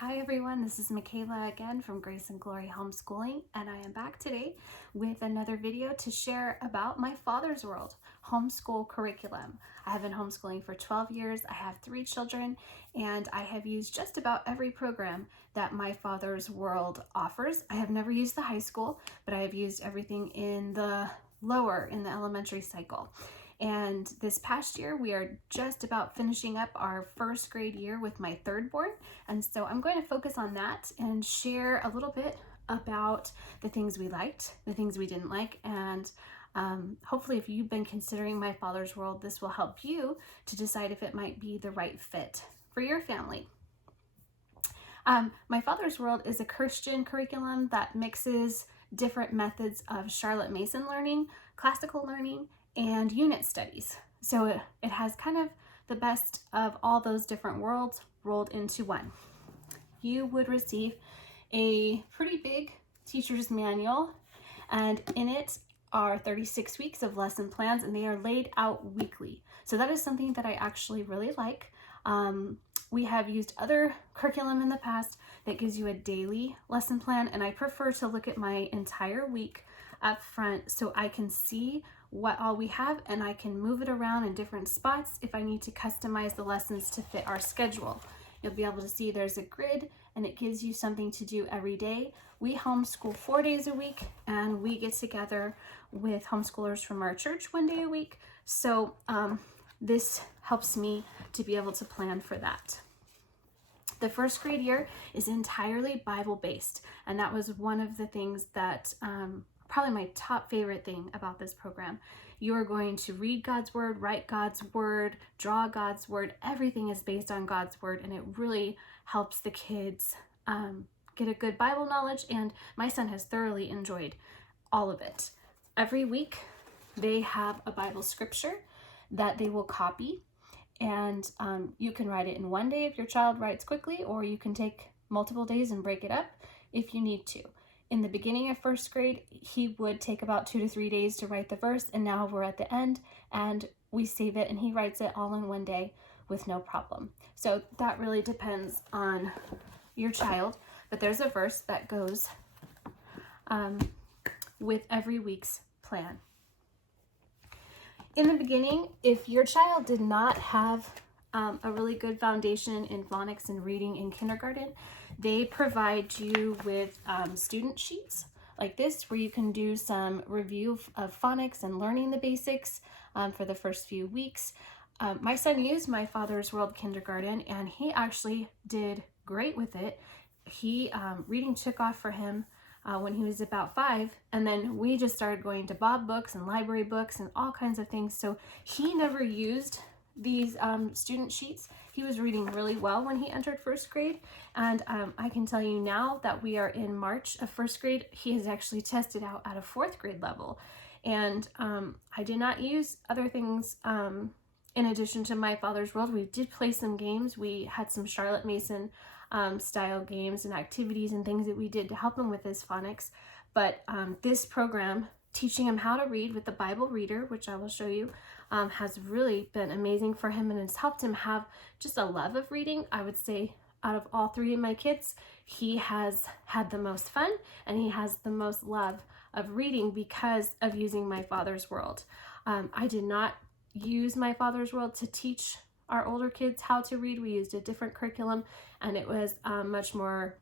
Hi everyone, this is Michaela again from Grace and Glory Homeschooling, and I am back today with another video to share about my father's world homeschool curriculum. I have been homeschooling for 12 years, I have 3 children, and I have used just about every program that my father's world offers. I have never used the high school, but I have used everything in the elementary cycle. And this past year, we are just about finishing up our first grade year with my third born. And so I'm going to focus on that and share a little bit about the things we liked, the things we didn't like, and hopefully if you've been considering my father's world, this will help you to decide if it might be the right fit for your family. My father's world is a Christian curriculum that mixes different methods of Charlotte Mason learning, classical learning, and unit studies. So it has kind of the best of all those different worlds rolled into one. You would receive a pretty big teacher's manual, and in it are 36 weeks of lesson plans, and they are laid out weekly. So that is something that I actually really like. We have used other curriculum in the past that gives you a daily lesson plan, and I prefer to look at my entire week up front so I can see what all we have and I can move it around in different spots if I need to customize the lessons to fit our schedule. You'll be able to see there's a grid and it gives you something to do every day. We homeschool 4 days a week, and we get together with homeschoolers from our church 1 day a week. So this helps me to be able to plan for that. The first grade year is entirely Bible based, and that was one of the things that probably my top favorite thing about this program. You are going to read God's word, write God's word, draw God's word. Everything is based on God's word, and it really helps the kids get a good Bible knowledge, and my son has thoroughly enjoyed all of it. Every week they have a Bible scripture that they will copy, and you can write it in 1 day if your child writes quickly, or you can take multiple days and break it up if you need to. In the beginning of first grade, he would take about 2 to 3 days to write the verse, and now we're at the end and we save it and he writes it all in 1 day with no problem. So that really depends on your child, but there's a verse that goes with every week's plan. In the beginning, if your child did not have a really good foundation in phonics and reading in kindergarten, they provide you with student sheets like this where you can do some review of phonics and learning the basics for the first few weeks. My son used my father's world kindergarten, and he actually did great with it. Reading took off for him when he was about 5, and then we just started going to Bob books and library books and all kinds of things. So he never used these student sheets. He was reading really well when he entered first grade, and I can tell you now that we are in March of first grade, he has actually tested out at a 4th grade level. And I did not use other things in addition to my father's world. We did play some games. We had some Charlotte Mason style games and activities and things that we did to help him with his phonics. But this program, teaching him how to read with the Bible reader, which I will show you, has really been amazing for him, and it's helped him have just a love of reading. I would say out of all 3 of my kids, he has had the most fun and he has the most love of reading because of using my father's world. I did not use my father's world to teach our older kids how to read. We used a different curriculum, and it was much more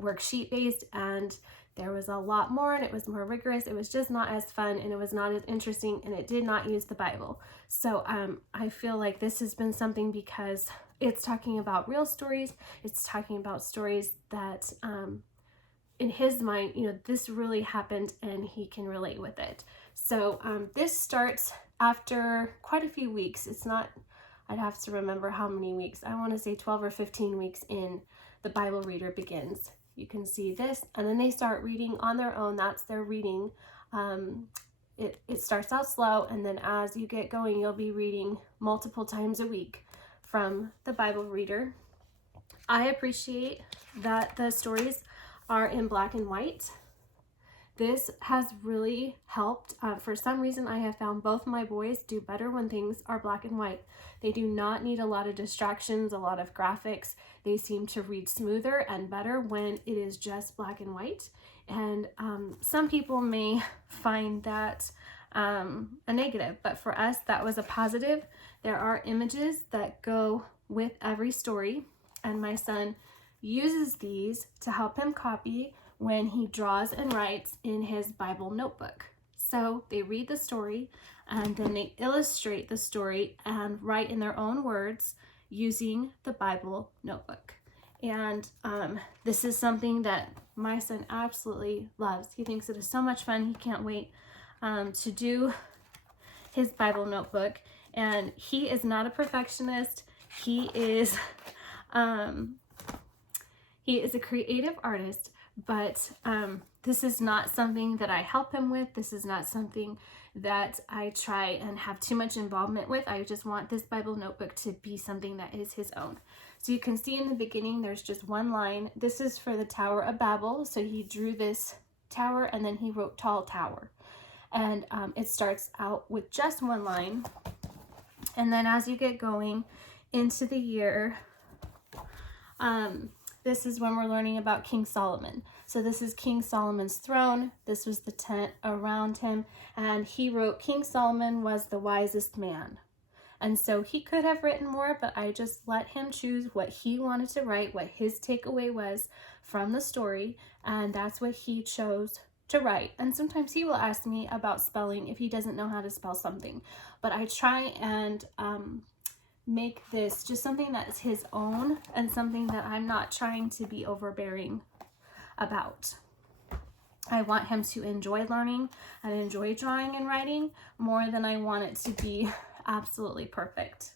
worksheet based, and there was a lot more, and it was more rigorous. It was just not as fun, and it was not as interesting, and it did not use the Bible. So I feel like this has been something because it's talking about real stories. It's talking about stories that in his mind, this really happened and he can relate with it. So this starts after quite a few weeks. It's not, I'd have to remember how many weeks. I want to say 12 or 15 weeks in, the Bible reader begins. You can see this, and then they start reading on their own. That's their reading. It starts out slow, and then as you get going, you'll be reading multiple times a week from the Bible reader. I appreciate that the stories are in black and white. this has really helped. For some reason, I have found both my boys do better when things are black and white. They do not need a lot of distractions, a lot of graphics. They seem to read smoother and better when it is just black and white. And some people may find that a negative, but for us, that was a positive. There are images that go with every story, and my son uses these to help him copy when he draws and writes in his Bible notebook. So they read the story and then they illustrate the story and write in their own words using the Bible notebook. And this is something that my son absolutely loves. He thinks it is so much fun. He can't wait to do his Bible notebook. And he is not a perfectionist. He is a creative artist, but this is not something that I help him with. This is not something that I try and have too much involvement with. I just want this Bible notebook to be something that is his own. So you can see in the beginning, there's just one line. This is for the Tower of Babel. So he drew this tower and then he wrote tall tower. And it starts out with just one line. And then as you get going into the year, this is when we're learning about King Solomon. So this is King Solomon's throne. This was the tent around him. And he wrote, King Solomon was the wisest man. And so he could have written more, but I just let him choose what he wanted to write, what his takeaway was from the story. And that's what he chose to write. And sometimes he will ask me about spelling if he doesn't know how to spell something. But I try and make this just something that is his own and something that I'm not trying to be overbearing about. I want him to enjoy learning and enjoy drawing and writing more than I want it to be absolutely perfect.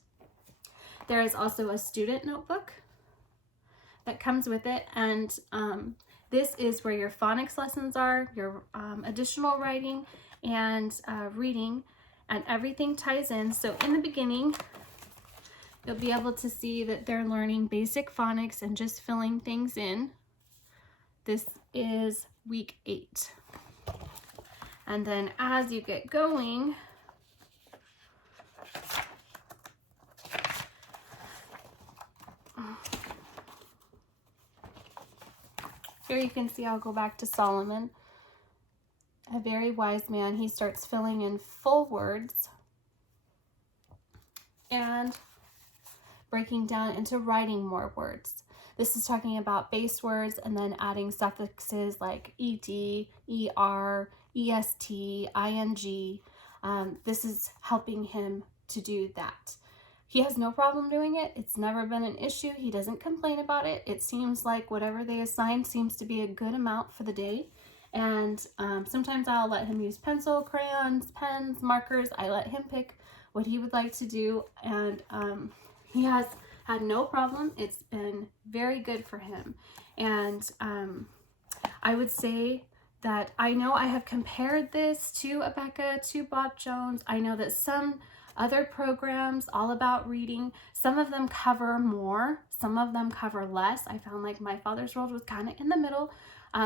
There is also a student notebook that comes with it, and this is where your phonics lessons are, your additional writing and reading, and everything ties in. So in the beginning, you'll be able to see that they're learning basic phonics and just filling things in. This is week 8. And then as you get going, here you can see, I'll go back to Solomon, a very wise man. He starts filling in full words and breaking down into writing more words. This is talking about base words and then adding suffixes like ed, er, est, ing. This is helping him to do that. He has no problem doing it. It's never been an issue. He doesn't complain about it. It seems like whatever they assign seems to be a good amount for the day. And sometimes I'll let him use pencil, crayons, pens, markers. I let him pick what he would like to do. And he has had no problem. It's been very good for him. And I would say that I know I have compared this to Abeka, to Bob Jones. I know that some other programs all about reading, some of them cover more, some of them cover less. I found like My Father's World was kind of in the middle.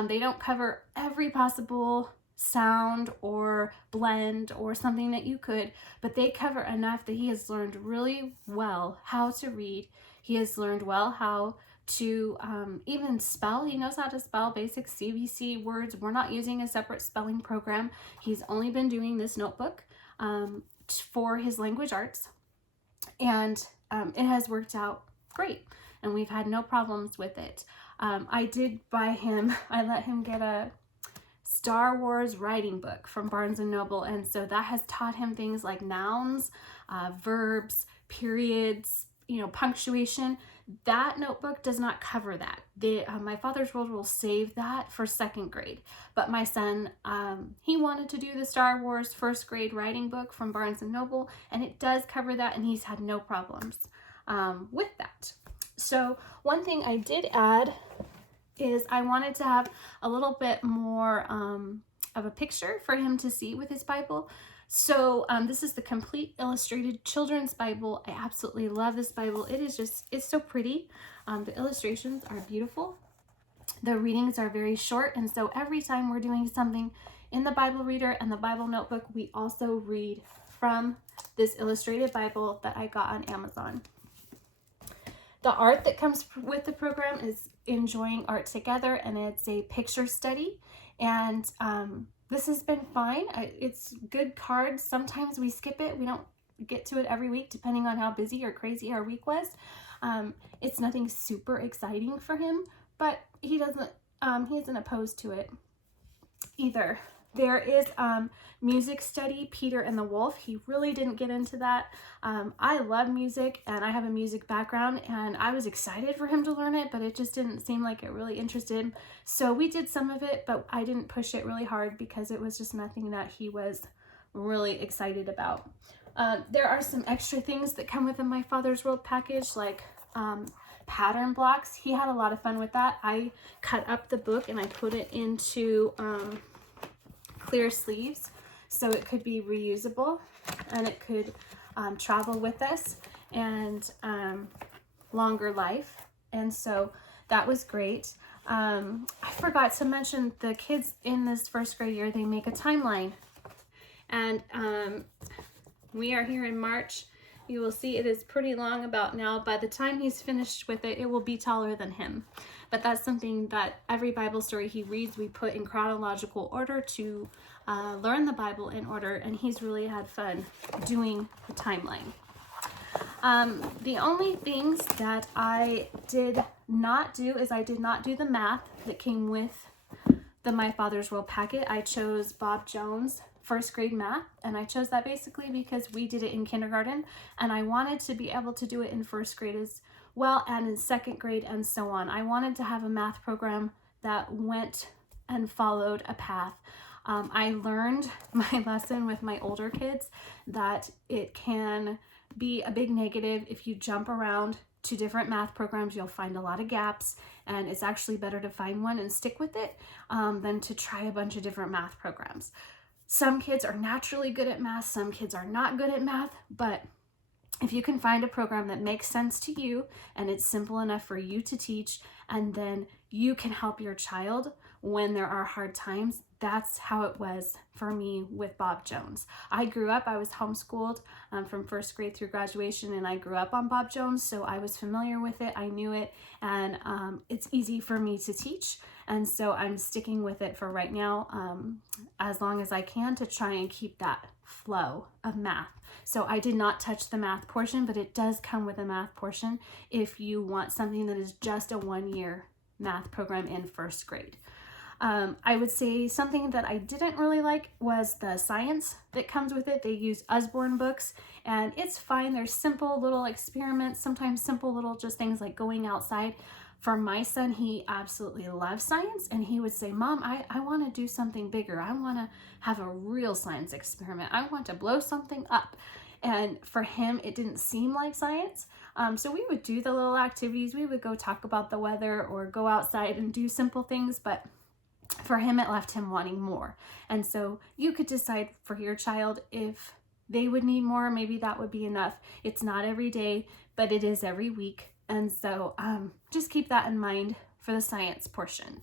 They don't cover every possible sound or blend or something that you could, but they cover enough that he has learned really well how to read. He has learned well how to even spell. He knows how to spell basic CVC words. We're not using a separate spelling program. He's only been doing this notebook for his language arts, and it has worked out great, and we've had no problems with it. I did buy him, I let him get a Star Wars writing book from Barnes & Noble, and so that has taught him things like nouns, verbs, periods, punctuation. That notebook does not cover that. My Father's World will save that for 2nd grade, but my son, he wanted to do the Star Wars 1st grade writing book from Barnes & Noble, and it does cover that, and he's had no problems with that. So one thing I did add is I wanted to have a little bit more of a picture for him to see with his Bible. So this is the Complete Illustrated Children's Bible. I absolutely love this Bible. It is just, it's so pretty. The illustrations are beautiful. The readings are very short, and so every time we're doing something in the Bible reader and the Bible notebook, we also read from this illustrated Bible that I got on Amazon. The art that comes with the program is Enjoying Art Together, and it's a picture study, and this has been fine. It's good cards. Sometimes we skip it. We don't get to it every week, depending on how busy or crazy our week was. It's nothing super exciting for him, but he isn't opposed to it either. There is music study, Peter and the Wolf. He really didn't get into that. I love music, and I have a music background, and I was excited for him to learn it, but it just didn't seem like it really interested him. So we did some of it, but I didn't push it really hard because it was just nothing that he was really excited about. There are some extra things that come with My Father's World package, like pattern blocks. He had a lot of fun with that. I cut up the book and I put it into clear sleeves so it could be reusable and it could travel with us and longer life. And so that was great. I forgot to mention the kids in this first grade year, they make a timeline. And we are here in March. You will see it is pretty long about now. By the time he's finished with it, it will be taller than him. But that's something that every Bible story he reads, we put in chronological order to learn the Bible in order, and he's really had fun doing the timeline. The only things that I did not do is I did not do the math that came with the My Father's World packet. I chose Bob Jones' first grade math, and I chose that basically because we did it in kindergarten, and I wanted to be able to do it in first grade as well and in second grade and so on. I wanted to have a math program that went and followed a path. I learned my lesson with my older kids that it can be a big negative if you jump around to different math programs. You'll find a lot of gaps, and it's actually better to find one and stick with it than to try a bunch of different math programs. Some kids are naturally good at math, some kids are not good at math, but if you can find a program that makes sense to you and it's simple enough for you to teach, and then you can help your child when there are hard times, that's how it was for me with Bob Jones. I was homeschooled from first grade through graduation, and I grew up on Bob Jones, so I was familiar with it, I knew it, and it's easy for me to teach. And so I'm sticking with it for right now, as long as I can, to try and keep that flow of math. So I did not touch the math portion, but it does come with a math portion if you want something that is just a 1-year math program in first grade. I would say something that I didn't really like was the science that comes with it. They use Usborne books, and it's fine. There's simple little experiments, sometimes simple little just things like going outside. For my son, he absolutely loves science, and he would say, Mom, I want to do something bigger. I want to have a real science experiment. I want to blow something up. And for him, it didn't seem like science. So we would do the little activities. We would go talk about the weather or go outside and do simple things, but for him, it left him wanting more. And so you could decide for your child if they would need more, maybe that would be enough. It's not every day, but it is every week. And so just keep that in mind for the science portion.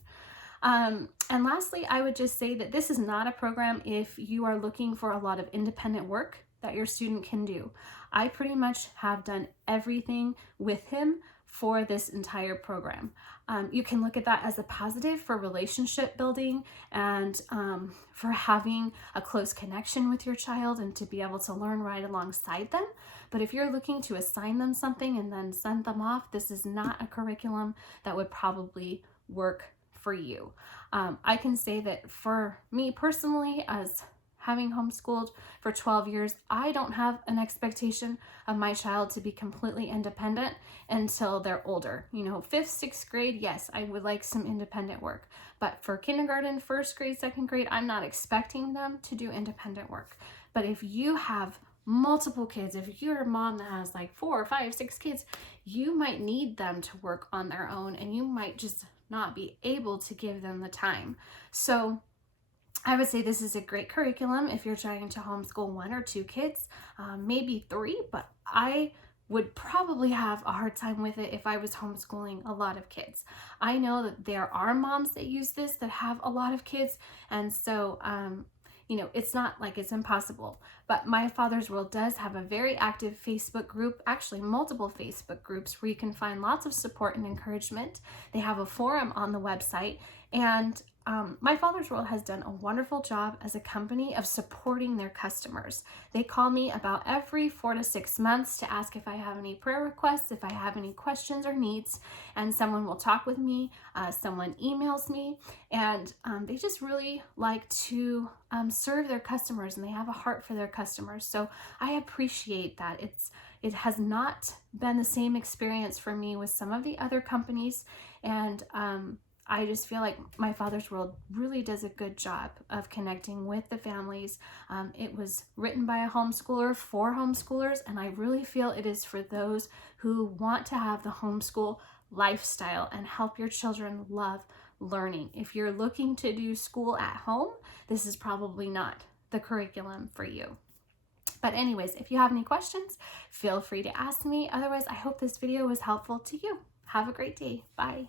And lastly, I would just say that this is not a program if you are looking for a lot of independent work that your student can do. I pretty much have done everything with him for this entire program. You can look at that as a positive for relationship building and for having a close connection with your child and to be able to learn right alongside them. But if you're looking to assign them something and then send them off, this is not a curriculum that would probably work for you. I can say that for me personally, as having homeschooled for 12 years, I don't have an expectation of my child to be completely independent until they're older. 5th, 6th grade, yes, I would like some independent work. But for kindergarten, first grade, second grade, I'm not expecting them to do independent work. But if you have multiple kids, if you're a mom that has like 4, 5, 6 kids, you might need them to work on their own, and you might just not be able to give them the time. So I would say this is a great curriculum if you're trying to homeschool 1 or 2 kids, maybe 3, but I would probably have a hard time with it if I was homeschooling a lot of kids. I know that there are moms that use this that have a lot of kids, and so you know, it's not like it's impossible. But My Father's World does have a very active Facebook group, actually multiple Facebook groups, where you can find lots of support and encouragement. They have a forum on the website, and My Father's World has done a wonderful job as a company of supporting their customers. They call me about every 4 to 6 months to ask if I have any prayer requests, if I have any questions or needs, and someone will talk with me, someone emails me, and they just really like to serve their customers, and they have a heart for their customers. So I appreciate that. It has not been the same experience for me with some of the other companies, and I just feel like My Father's World really does a good job of connecting with the families. It was written by a homeschooler for homeschoolers, and I really feel it is for those who want to have the homeschool lifestyle and help your children love learning. If you're looking to do school at home, this is probably not the curriculum for you. But anyways, if you have any questions, feel free to ask me. Otherwise, I hope this video was helpful to you. Have a great day. Bye.